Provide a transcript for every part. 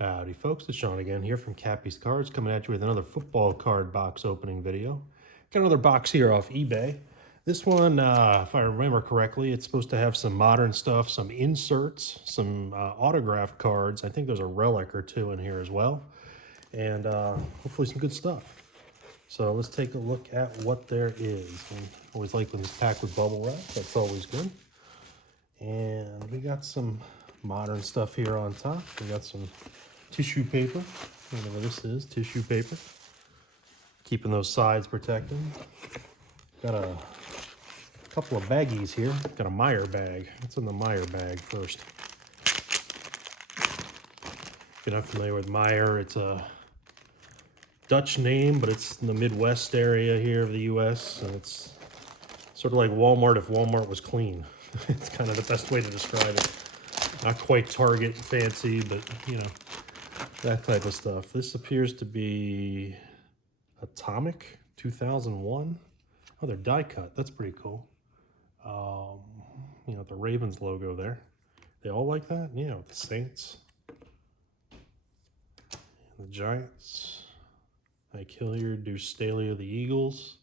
Howdy folks, it's Sean again here from Cappy's Cards, coming at you with another football card box opening video. Got another box here off eBay. This one, if I remember correctly, it's supposed to have some modern stuff, some inserts, some autographed cards. I think there's a relic or two in here as well. And hopefully some good stuff. So let's take a look at what there is. I always like when it's packed with bubble wrap, that's always good. And we got some modern stuff here on top. We got some tissue paper, whatever this is, tissue paper. Keeping those sides protected. Got a couple of baggies here. Got a Meyer bag. What's in the Meyer bag first? If you're not familiar with Meyer, it's a Dutch name, but it's in the Midwest area here of the US, and it's sort of like Walmart if Walmart was clean. It's kind of the best way to describe it. Not quite Target fancy, but you know, that type of stuff. This appears to be Atomic 2001. Oh, they're die cut. That's pretty cool. You know, the Ravens logo there. They all like that? Yeah, with the Saints. And the Giants. Ike Hilliard, Deuce Staley of the Eagles.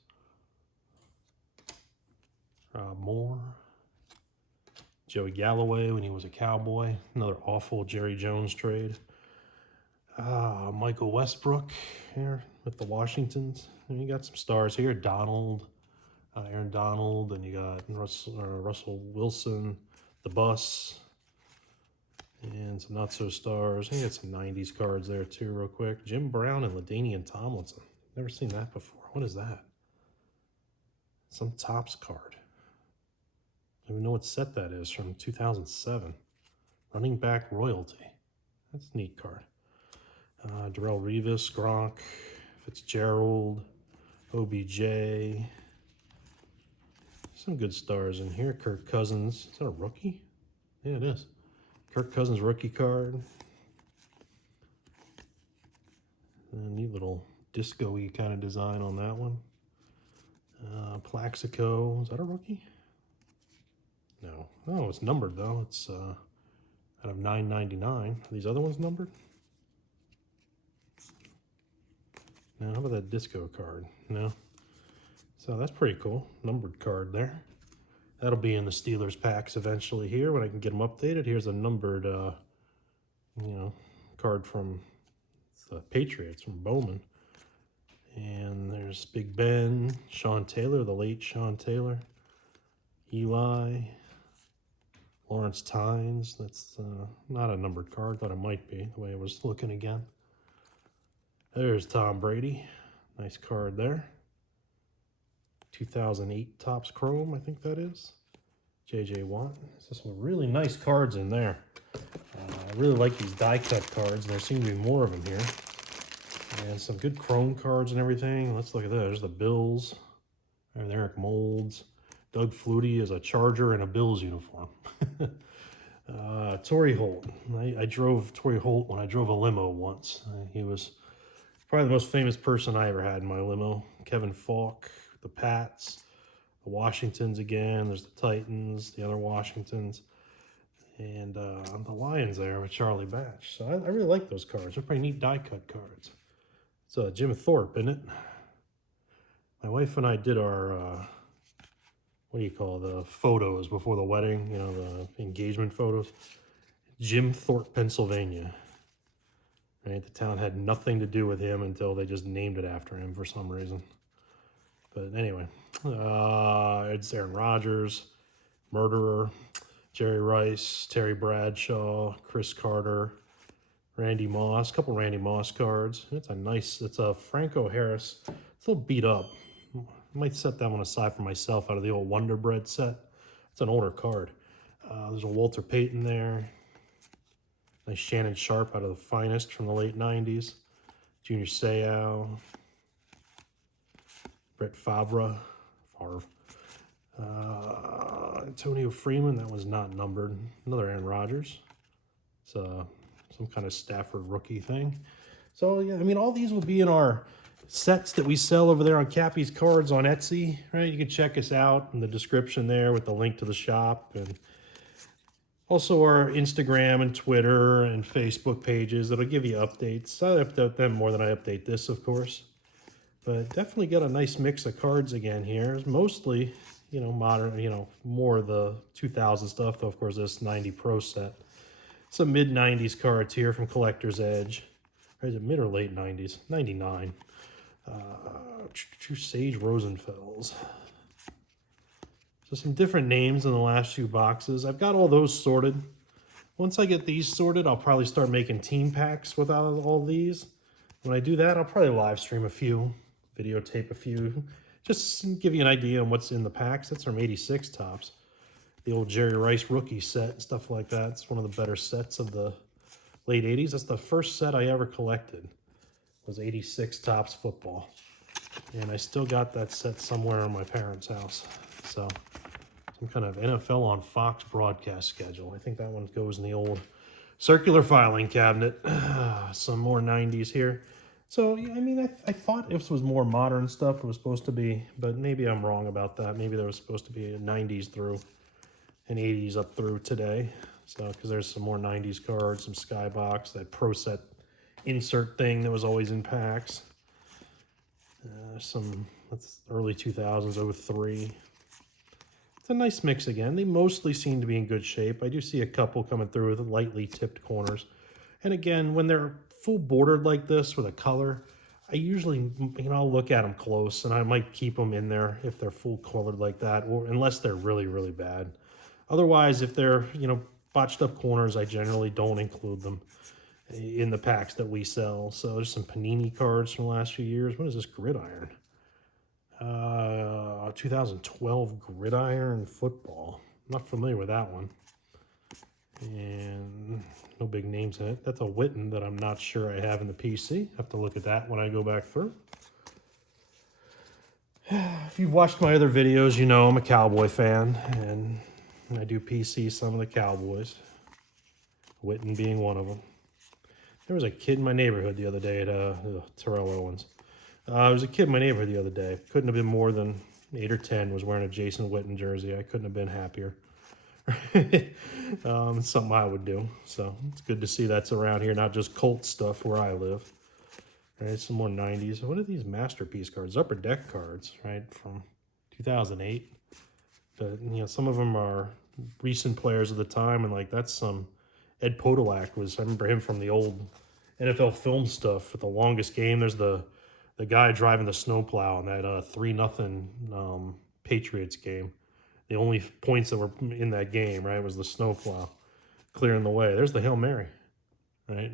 Moore. Joey Galloway when he was a Cowboy. Another awful Jerry Jones trade. Michael Westbrook here with the Washingtons. And you got some stars here. Donald, Aaron Donald, and you got Russell Wilson, the Bus, and some not so stars. I got some 90s cards there too, real quick. Jim Brown and LaDainian Tomlinson. Never seen that before. What is that? Some Topps card. I don't even know what set that is, from 2007. Running back royalty. That's a neat card. Darrelle Revis, Gronk, Fitzgerald, OBJ. Some good stars in here. Kirk Cousins. Is that a rookie? Yeah, it is. Kirk Cousins rookie card. A neat little disco-y kind of design on that one. Plaxico. Is that a rookie? No. Oh, it's numbered though. It's out of 9.99. Are these other ones numbered? No. How about that disco card? No. So that's pretty cool. Numbered card there. That'll be in the Steelers packs eventually here when I can get them updated. Here's a numbered, card from the Patriots, from Bowman. And there's Big Ben, Sean Taylor, the late Sean Taylor, Eli, Lawrence Tynes. That's not a numbered card, but it might be the way I was looking again. There's Tom Brady. Nice card there. 2008 Topps Chrome, I think that is. J.J. Watt. There's some really nice cards in there. I really like these die cut cards. There seem to be more of them here. And some good chrome cards and everything. Let's look at that. There's the Bills. There's Eric Moulds. Doug Flutie is a Charger in a Bills uniform. Torrey Holt. I drove Torrey Holt when I drove a limo once. He was probably the most famous person I ever had in my limo. Kevin Falk, the Pats, the Washingtons again. There's the Titans, the other Washingtons, and the Lions there with Charlie Batch. So I really like those cards. They're pretty neat die cut cards. It's Jim Thorpe, isn't it? My wife and I did our, the photos before the wedding, you know, the engagement photos. Jim Thorpe, Pennsylvania. Right, the town had nothing to do with him until they just named it after him for some reason. But anyway, it's Aaron Rodgers, Murderer, Jerry Rice, Terry Bradshaw, Chris Carter, Randy Moss, a couple Randy Moss cards. It's a Franco Harris. It's a little beat up. I might set that one aside for myself out of the old Wonder Bread set. It's an older card. There's a Walter Payton there. Nice Shannon Sharp out of the Finest from the late 90s. Junior Seau. Brett Favre. Antonio Freeman, that was not numbered. Another Aaron Rodgers. It's some kind of Stafford rookie thing. So, yeah, I mean, all these will be in our sets that we sell over there on Cappy's Cards on Etsy, right? You can check us out in the description there with the link to the shop. And Also, our Instagram and Twitter and Facebook pages that'll give you updates. I update them more than I update this, of course. But definitely got a nice mix of cards again here. It's mostly, modern, more of the 2000 stuff, though, of course, this 90 Pro set. Some mid-90s cards here from Collector's Edge. Or is it mid or late 90s? 99. Sage Rosenfels. So some different names in the last few boxes. I've got all those sorted. Once I get these sorted, I'll probably start making team packs with all these. When I do that, I'll probably live stream a few, videotape a few, just give you an idea on what's in the packs. That's from 86 Tops. The old Jerry Rice rookie set and stuff like that. It's one of the better sets of the late 80s. That's the first set I ever collected, was 86 Tops football. And I still got that set somewhere in my parents' house. So some kind of NFL on Fox broadcast schedule. I think that one goes in the old circular filing cabinet. Some more 90s here. So, I mean, I thought this was more modern stuff it was supposed to be, but maybe I'm wrong about that. Maybe there was supposed to be a 90s through and 80s up through today. So, because there's some more 90s cards, some Skybox, that Pro Set insert thing that was always in packs. That's early 2000s, 03. It's a nice mix again. They mostly seem to be in good shape. I do see a couple coming through with lightly tipped corners. And again, when they're full bordered like this with a color, I usually, I'll look at them close and I might keep them in there if they're full colored like that, or unless they're really, really bad. Otherwise, if they're, botched up corners, I generally don't include them in the packs that we sell. So there's some Panini cards from the last few years. What is this? Gridiron. 2012 Gridiron Football. I'm not familiar with that one. And no big names in it. That's a Witten that I'm not sure I have in the PC. Have to look at that when I go back through. If you've watched my other videos, you know I'm a Cowboy fan, and I do PC some of the Cowboys. Witten being one of them. There was a kid in my neighborhood the other day at Terrell Owens. There was a kid in my neighborhood the other day. Couldn't have been more than 8 or 10. Was wearing a Jason Witten jersey. I couldn't have been happier. It's something I would do. So it's good to see that's around here, not just Colt stuff where I live. Right, some more 90s. What are these masterpiece cards? Upper Deck cards, right, from 2008. But some of them are recent players of the time, and that's some Ed Podolak I remember him from the old NFL film stuff. With the longest game, there's the guy driving the snowplow in that 3-0 Patriots game. The only points that were in that game, right, was the snowplow clearing the way. There's the Hail Mary, right?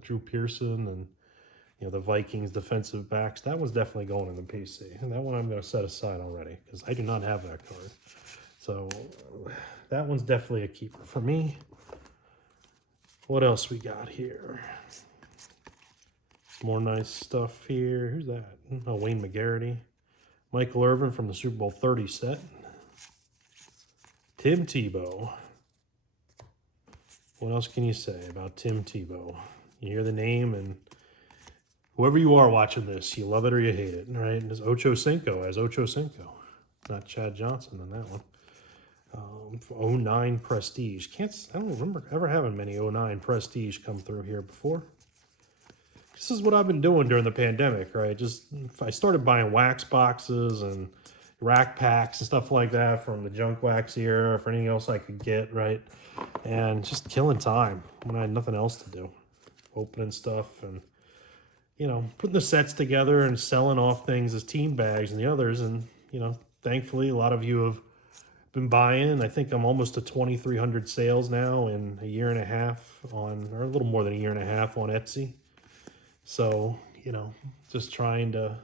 Drew Pearson and the Vikings defensive backs. That one's definitely going in the PC. And that one I'm going to set aside already because I do not have that card. So that one's definitely a keeper for me. What else we got here? More nice stuff here. Who's that? Oh, Wayne McGarity. Michael Irvin from the Super Bowl 30 set. Tim Tebow. What else can you say about Tim Tebow? You hear the name, and whoever you are watching this, you love it or you hate it, right? And it's Ocho Cinco as Ocho Cinco. Not Chad Johnson in that one. 09 Prestige. I don't remember ever having many 09 Prestige come through here before. This is what I've been doing during the pandemic, right? I started buying wax boxes and rack packs and stuff like that from the junk wax era, for anything else I could get, right? And just killing time when I had nothing else to do. Opening stuff and, putting the sets together and selling off things as team bags and the others. And, thankfully, a lot of you have been buying. I think I'm almost to 2,300 sales now in a year and a half or a little more than a year and a half on Etsy. So, just trying to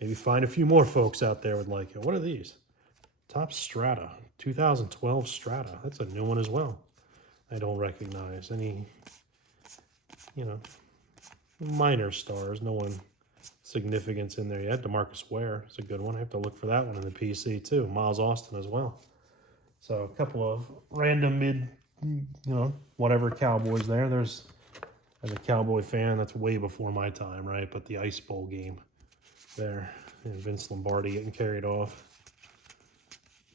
maybe find a few more folks out there would like it. What are these? Top Strata, 2012 Strata. That's a new one as well. I don't recognize any, minor stars. No one significance in there yet. DeMarcus Ware is a good one. I have to look for that one in the PC too. Miles Austin as well. So a couple of random mid, whatever Cowboys there. As a Cowboy fan, that's way before my time, right? But the Ice Bowl game there, and Vince Lombardi getting carried off.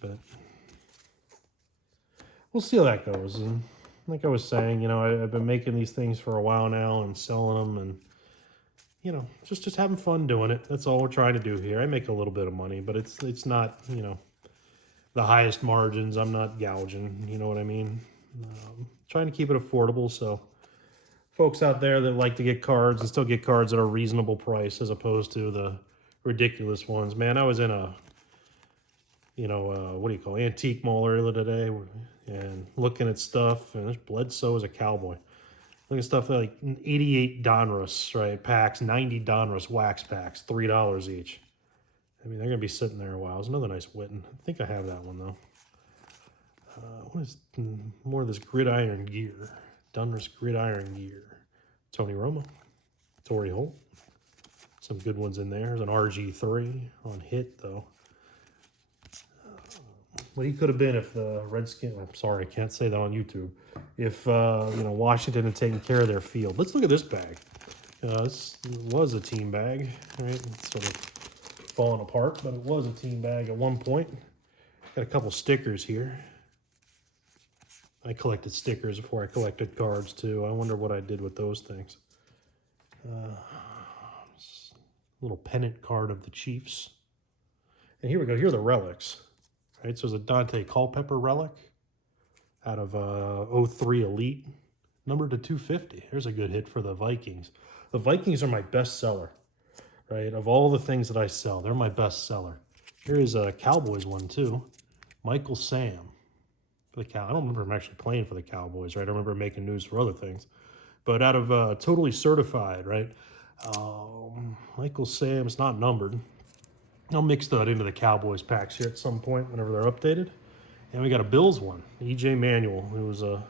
But we'll see how that goes. And like I was saying, I've been making these things for a while now and selling them, and just having fun doing it. That's all we're trying to do here. I make a little bit of money, but it's not the highest margins. I'm not gouging. You know what I mean? Trying to keep it affordable, so folks out there that like to get cards and still get cards at a reasonable price as opposed to the ridiculous ones. Man, I was in a what do you call it, antique mall earlier today and looking at stuff, and there's Bledsoe as a cowboy. Looking at stuff like 88 Donruss, right, packs, 90 Donruss wax packs, $3 each. I mean, they're going to be sitting there a while. There's another nice Witten. I think I have that one, though. What is more of this gridiron gear? Donruss gridiron gear. Tony Romo. Torrey Holt. Some good ones in there. There's an RG3 on hit, though. What he could have been if the Redskins, I'm sorry, I can't say that on YouTube, if Washington had taken care of their field. Let's look at this bag. This was a team bag, right? It's sort of falling apart, but it was a team bag at one point. Got a couple stickers here. I collected stickers before I collected cards too. I wonder what I did with those things. Little pennant card of the Chiefs. And here we go. Here are the relics. Right, so there's a Dante Culpepper relic out of 03 Elite, numbered to 250. There's a good hit for the Vikings. The Vikings are my best seller, right? Of all the things that I sell, they're my best seller. Here is a Cowboys one too, Michael Sam. For the I don't remember him actually playing for the Cowboys, right? I remember making news for other things. But out of Totally Certified, right? Michael Sam's not numbered. I'll mix that into the Cowboys packs here at some point whenever they're updated. And we got a Bills one, E.J. Manuel, who was a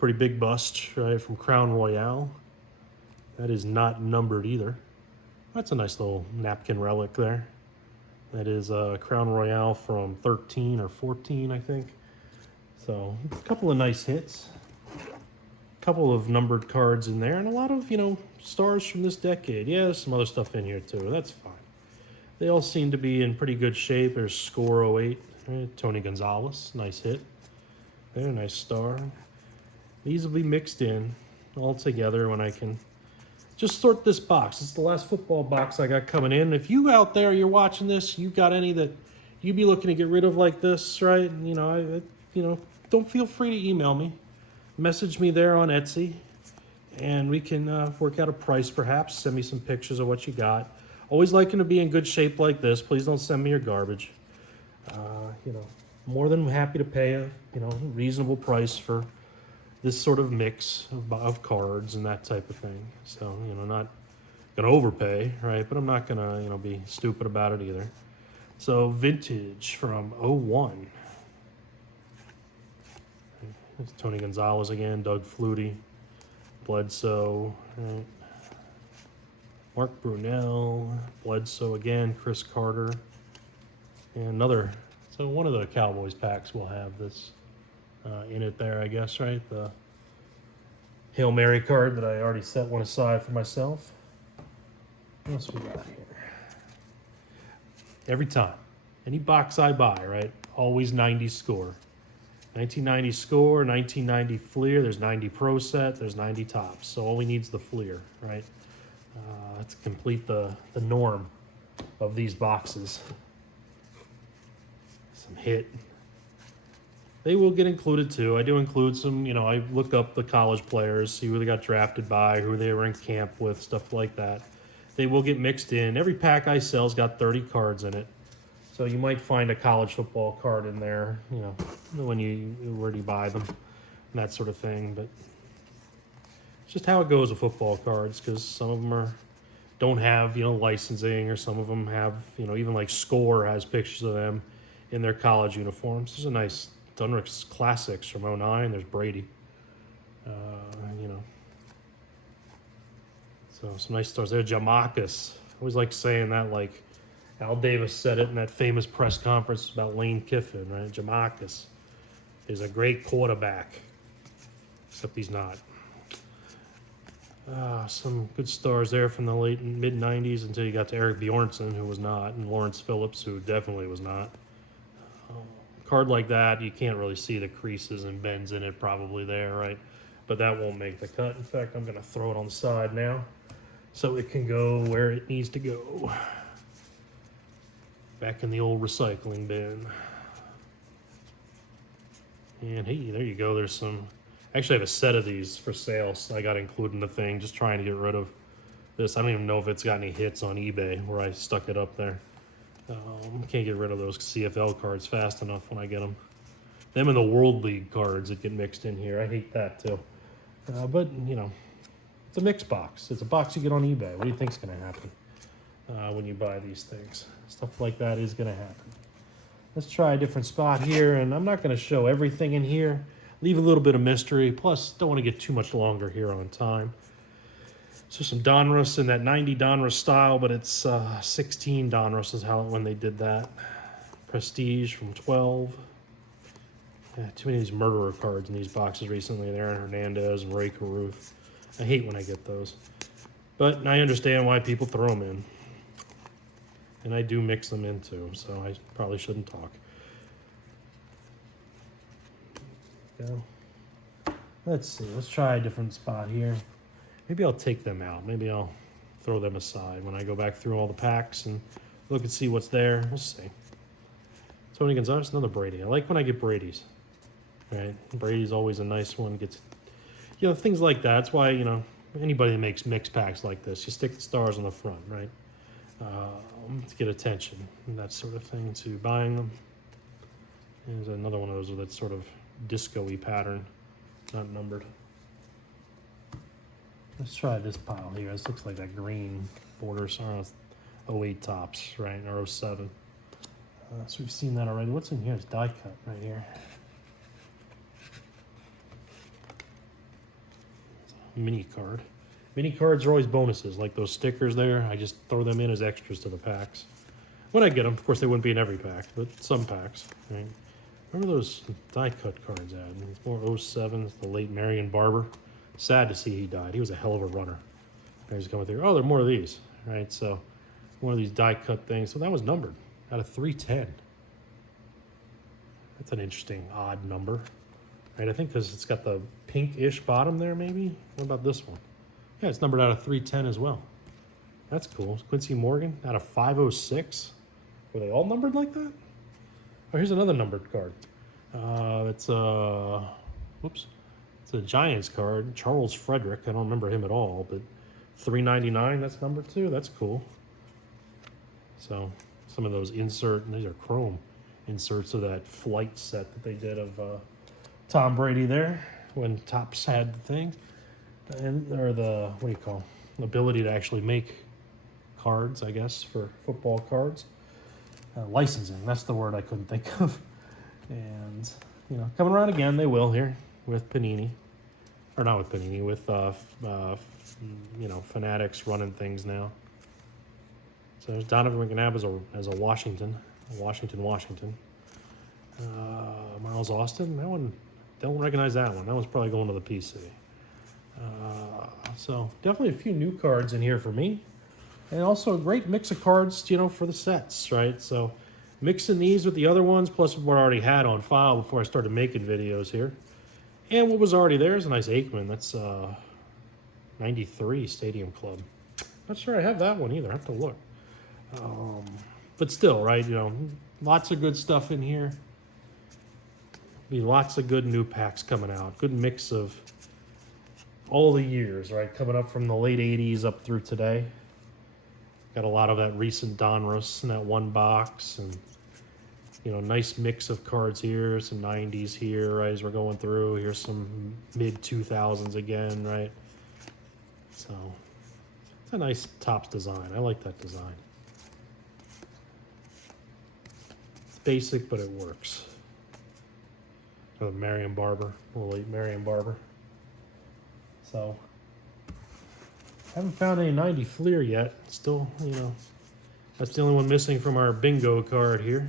pretty big bust, right, from Crown Royale. That is not numbered either. That's a nice little napkin relic there. That is Crown Royale from 13 or 14, I think. So a couple of nice hits. A couple of numbered cards in there, and a lot of, stars from this decade. Yeah, there's some other stuff in here too. That's fine. They all seem to be in pretty good shape. There's Score 08, right? Tony Gonzalez, nice hit. There, nice star. These will be mixed in all together when I can just sort this box. It's the last football box I got coming in. If you out there, you're watching this, you got any that you'd be looking to get rid of like this, right? Don't feel free to email me. Message me there on Etsy, and we can work out a price perhaps. Send me some pictures of what you got. Always liking to be in good shape like this. Please don't send me your garbage. More than happy to pay a reasonable price for this sort of mix of cards and that type of thing. So not gonna overpay, right? But I'm not gonna be stupid about it either. So vintage from 01. It's Tony Gonzalez again, Doug Flutie, Bledsoe, right? Mark Brunell, Bledsoe again, Chris Carter, and another. So one of the Cowboys packs will have this in it there, I guess, right? The Hail Mary card that I already set one aside for myself. What else we got here? Every time, any box I buy, right? Always 90 score. 1990 score, 1990 Fleer. There's 90 Pro Set. There's 90 Tops. So all we need is the Fleer, right? To complete the norm of these boxes. Some hit. They will get included too. I do include some, I look up the college players, see who they got drafted by, who they were in camp with, stuff like that. They will get mixed in. Every pack I sell's got 30 cards in it. So you might find a college football card in there, where do you buy them, and that sort of thing. But it's just how it goes with football cards, because some of them don't have, licensing, or some of them have, even like Score has pictures of them in their college uniforms. There's a nice Dunrix Classics from 09. There's Brady. So some nice stars there. Jamarcus. I always like saying that, like Al Davis said it in that famous press conference about Lane Kiffin, right? Jamarcus is a great quarterback, except he's not. Some good stars there from the late and mid-90s until you got to Eric Bjornsson, who was not, and Lawrence Phillips, who definitely was not. card like that, you can't really see the creases and bends in it probably there, right? But that won't make the cut. In fact, I'm going to throw it on the side now so it can go where it needs to go. Back in the old recycling bin. And hey, there you go. There's some... Actually, I have a set of these for sale, so I got to include in the thing. Just trying to get rid of this. I don't even know if it's got any hits on eBay where I stuck it up there. Can't get rid of those CFL cards fast enough when I get them. Them and the World League cards that get mixed in here. I hate that too. But, you know, it's a mix box. It's a box you get on eBay. What do you think's going to happen when you buy these things? Stuff like that is going to happen. Let's try a different spot here, and I'm not going to show everything in here. Leave a little bit of mystery. Plus, don't want to get too much longer here on time. So some Donruss in that 90 Donruss style, but it's 16 Donruss is how when they did that. Prestige from 12. Yeah, too many of these murderer cards in these boxes recently. Aaron Hernandez and Ray Caruth. I hate when I get those. But I understand why people throw them in. And I do mix them in too, so I probably shouldn't talk. Go. Let's see. Let's try a different spot here. Maybe I'll take them out. Maybe I'll throw them aside when I go back through all the packs and look and see what's there. We'll see. Tony Gonzalez, another Brady. I like when I get Brady's. Right? Brady's always a nice one. Gets, you know, things like that. That's why, you know, anybody that makes mix packs like this, you stick the stars on the front, right? To get attention and that sort of thing to buying them. There's another one of those with that sort of disco-y pattern, not numbered. Let's try this pile here. This looks like that green borders are 08 tops, right, or 07. So we've seen that already. What's in here? It's die cut right here. Mini card. Mini cards are always bonuses, like those stickers there. I just throw them in as extras to the packs. When I get them, of course, they wouldn't be in every pack, but some packs, right? Remember those die cut cards I had? It's more 07s, the late Marion Barber. Sad to see he died. He was a hell of a runner. He's coming through. Oh, there are more of these, right? So, one of these die cut things. So that was numbered out of 310. That's an interesting, odd number, right? I think because it's got the pink-ish bottom there, maybe. What about this one? Yeah, it's numbered out of 310 as well. That's cool. Quincy Morgan out of 506. Were they all numbered like that? Oh, here's another numbered card. It's a Giants card. Charles Frederick. I don't remember him at all, but 399. That's number 2. That's cool. So some of those insert, and these are chrome inserts of that flight set that they did of Tom Brady there when Topps had the thing, and or the what do you call ability to actually make cards, I guess, for football cards. Licensing, that's the word I couldn't think of. And, you know, coming around again, they will here with Panini. Or not with Panini, with, you know, Fanatics running things now. So there's Donovan McNabb as a Washington. Miles Austin, that one, don't recognize that one. That one's probably going to the PC. So definitely a few new cards in here for me. And also a great mix of cards, you know, for the sets, right? So mixing these with the other ones, plus what I already had on file before I started making videos here. And what was already there is a nice Aikman. That's 93 Stadium Club. Not sure I have that one either. I have to look. But still, right, you know, lots of good stuff in here. Be lots of good new packs coming out. Good mix of all the years, right? Coming up from the late 80s up through today. Got a lot of that recent Donruss in that one box, and you know, nice mix of cards here, some 90s here, right, as we're going through. Here's some mid-2000s again, right? So, it's a nice Topps design. I like that design. It's basic, but it works. Marion Barber, the late Marion Barber. So, haven't found any 90 Fleer yet. Still, you know, that's the only one missing from our bingo card here.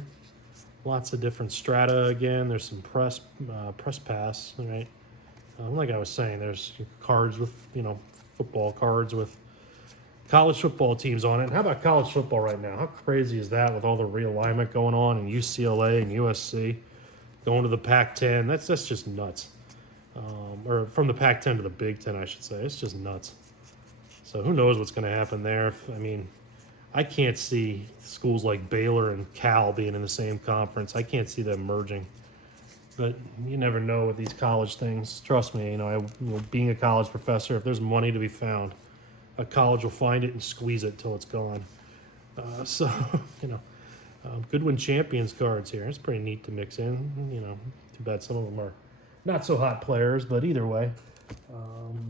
Lots of different strata again. There's some press pass, right? Like I was saying, there's cards with, you know, football cards with college football teams on it. And how about college football right now? How crazy is that with all the realignment going on in UCLA and USC? going to the Pac-10. That's just nuts. Or from the Pac-10 to the Big Ten, I should say. It's just nuts. So who knows what's going to happen there? I mean, I can't see schools like Baylor and Cal being in the same conference. I can't see them merging. But you never know with these college things. Trust me, being a college professor, if there's money to be found, a college will find it and squeeze it till it's gone. So, Goodwin Champions cards here. It's pretty neat to mix in. Too bad some of them are not so hot players, but either way,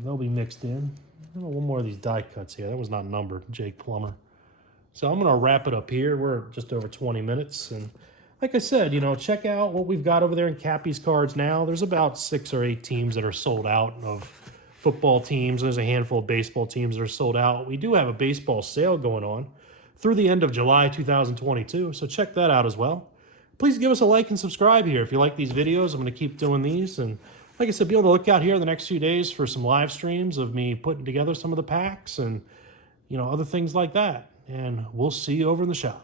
they'll be mixed in. One more of these die cuts here. That was not numbered, Jake Plummer. So I'm going to wrap it up here. We're just over 20 minutes. And like I said, check out what we've got over there in Cappy's Cards now. There's about 6 or 8 teams that are sold out of football teams. There's a handful of baseball teams that are sold out. We do have a baseball sale going on through the end of July 2022. So check that out as well. Please give us a like and subscribe here if you like these videos. I'm going to keep doing these. And like I said, be on the lookout here in the next few days for some live streams of me putting together some of the packs and, other things like that. And we'll see you over in the shop.